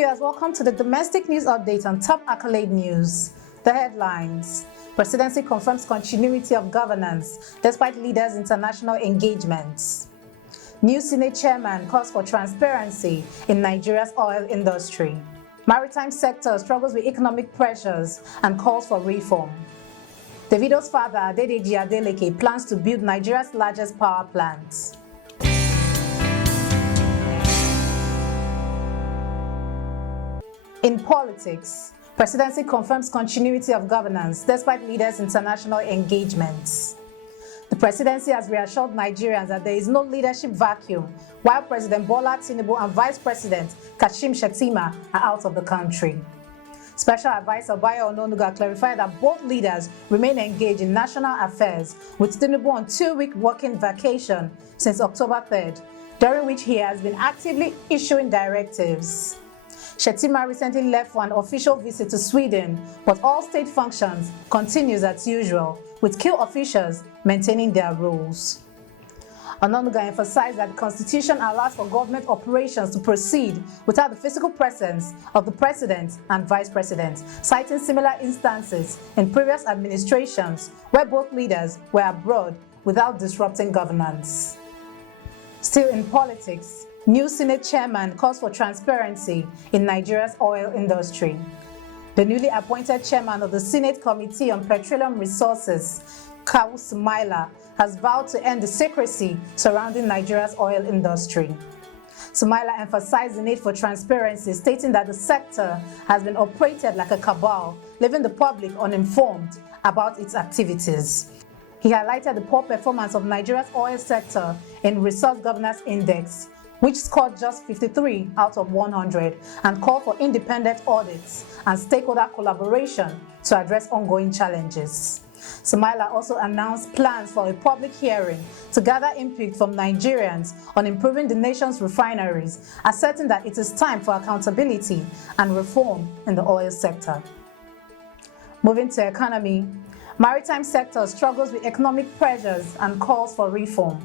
viewers, welcome to the domestic news update on Top Accolade News. The headlines: Presidency confirms continuity of governance despite leaders' international engagements. New Senate chairman calls for transparency in Nigeria's oil industry. Maritime sector struggles with economic pressures and calls for reform. Davido's father, Adedeji Adeleke, plans to build Nigeria's largest power plant. In politics, Presidency confirms continuity of governance despite leaders' international engagements. The Presidency has reassured Nigerians that there is no leadership vacuum while President Bola, Tinubu and Vice President Kashim, Shettima are out of the country. Special Advisor Bayo Ononuga clarified that both leaders remain engaged in national affairs, with Tinubu on 2-week working vacation since October 3rd, during which he has been actively issuing directives. Shettima recently left for an official visit to Sweden, but all state functions continues as usual, with key officials maintaining their roles. Ononuga emphasized that the Constitution allows for government operations to proceed without the physical presence of the President and Vice President, citing similar instances in previous administrations where both leaders were abroad without disrupting governance. Still in politics, new Senate chairman calls for transparency in Nigeria's oil industry. The newly appointed chairman of the Senate Committee on Petroleum Resources, Kawu Sumaila, has vowed to end the secrecy surrounding Nigeria's oil industry. Sumaila emphasized the need for transparency, stating that the sector has been operated like a cabal, leaving the public uninformed about its activities. He highlighted the poor performance of Nigeria's oil sector in Resource Governance Index, which scored just 53 out of 100, and called for independent audits and stakeholder collaboration to address ongoing challenges. Sumaila also announced plans for a public hearing to gather input from Nigerians on improving the nation's refineries, asserting that it is time for accountability and reform in the oil sector. Moving to economy, maritime sector struggles with economic pressures and calls for reform.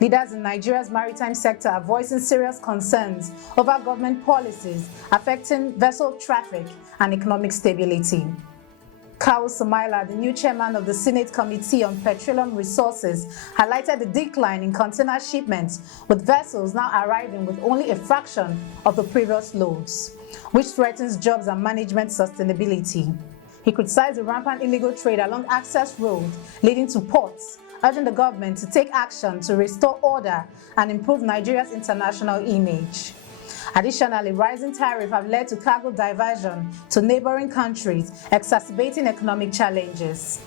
Leaders in Nigeria's maritime sector are voicing serious concerns over government policies affecting vessel traffic and economic stability. Kawu Sumaila, the new chairman of the Senate Committee on Petroleum Resources, highlighted the decline in container shipments, with vessels now arriving with only a fraction of the previous loads, which threatens jobs and management sustainability. He criticized the rampant illegal trade along access roads leading to ports, urging the government to take action to restore order and improve Nigeria's international image. Additionally, rising tariffs have led to cargo diversion to neighboring countries, exacerbating economic challenges.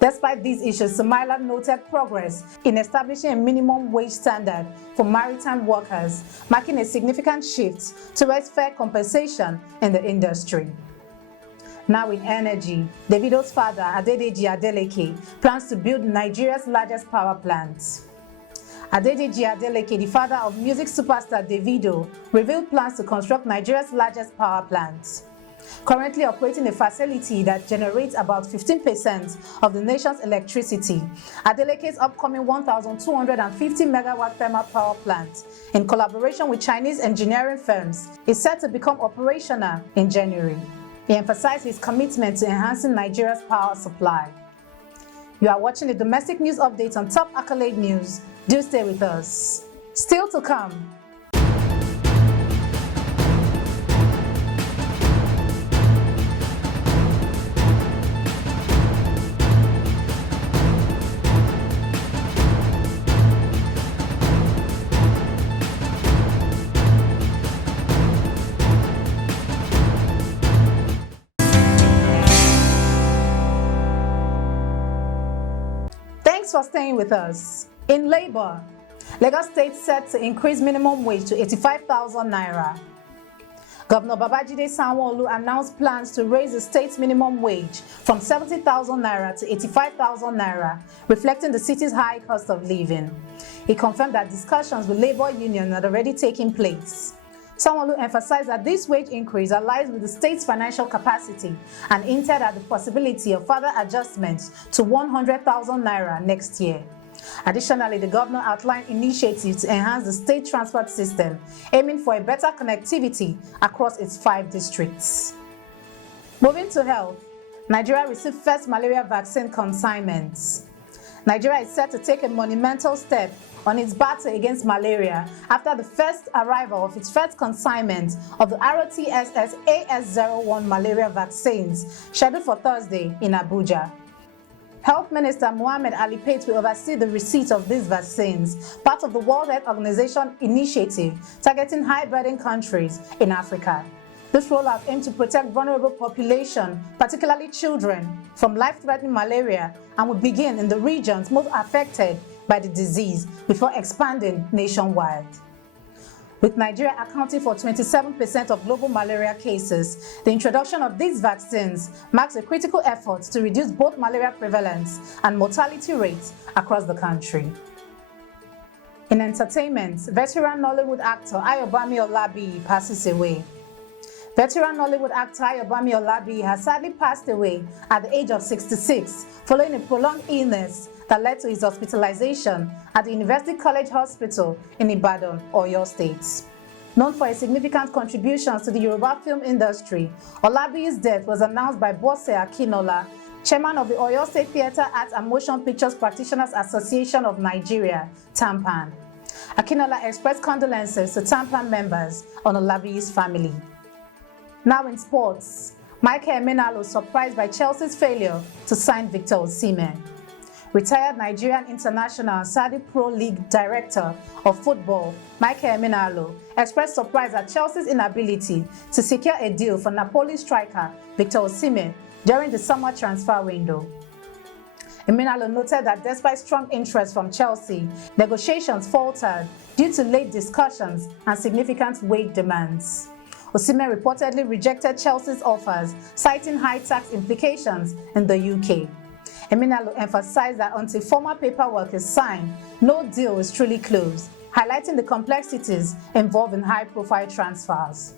Despite these issues, Sumaila noted progress in establishing a minimum wage standard for maritime workers, marking a significant shift towards fair compensation in the industry. Now in energy, Davido's father, Adedeji Adeleke, plans to build Nigeria's largest power plant. Adedeji Adeleke, the father of music superstar Davido, revealed plans to construct Nigeria's largest power plant. Currently operating a facility that generates about 15% of the nation's electricity, Adeleke's upcoming 1,250 megawatt thermal power plant, in collaboration with Chinese engineering firms, is set to become operational in January. He emphasized his commitment to enhancing Nigeria's power supply. You are watching the domestic news update on Top Accolade News. Do stay with us. Still to come. Thanks for staying with us. In labor, Lagos State set to increase minimum wage to 85,000 naira. Governor Babajide Sanwo-Olu announced plans to raise the state's minimum wage from 70,000 naira to 85,000 naira, reflecting the city's high cost of living. He confirmed that discussions with labor unions had already taken place. Sanwo-Olu emphasized that this wage increase aligns with the state's financial capacity and hinted at the possibility of further adjustments to 100,000 naira next year. Additionally, the governor outlined initiatives to enhance the state transport system, aiming for a better connectivity across its 5 districts. Moving to health, Nigeria received first malaria vaccine consignments. Nigeria is set to take a monumental step on its battle against malaria after the first arrival of its first consignment of the ROTSS AS01 malaria vaccines, scheduled for Thursday in Abuja. Health Minister Mohammed Ali Pate will oversee the receipt of these vaccines, part of the World Health Organization initiative targeting high-burden countries in Africa. This rollout aims to protect vulnerable population, particularly children, from life-threatening malaria and will begin in the regions most affected by the disease before expanding nationwide. With Nigeria accounting for 27% of global malaria cases, the introduction of these vaccines marks a critical effort to reduce both malaria prevalence and mortality rates across the country. In entertainment, veteran Nollywood actor Ayobami Olabiyi passes away. Veteran Nollywood actor Ayobami Olabiyi has sadly passed away at the age of 66 following a prolonged illness that led to his hospitalization at the University College Hospital in Ibadan, Oyo State. Known for his significant contributions to the Yoruba film industry, Olabiyi's death was announced by Bose Akinola, chairman of the Oyo State Theatre Arts and Motion Pictures Practitioners Association of Nigeria, TAMPAN. Akinola expressed condolences to TAMPAN members on Olabiyi's family. Now in sports, Michael Emenalo surprised by Chelsea's failure to sign Victor Osimhen. Retired Nigerian international and Saudi Pro League Director of Football, Michael Emenalo, expressed surprise at Chelsea's inability to secure a deal for Napoli striker Victor Osimhen during the summer transfer window. Emenalo noted that despite strong interest from Chelsea, negotiations faltered due to late discussions and significant wage demands. Osimhen reportedly rejected Chelsea's offers, citing high tax implications in the UK. Emenalo emphasized that until formal paperwork is signed, no deal is truly closed, highlighting the complexities involved in high-profile transfers.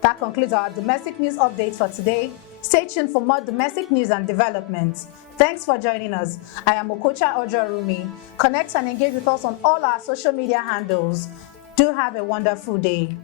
That concludes our domestic news update for today. Stay tuned for more domestic news and developments. Thanks for joining us. I am Okocha Ojorumi. Connect and engage with us on all our social media handles. Do have a wonderful day.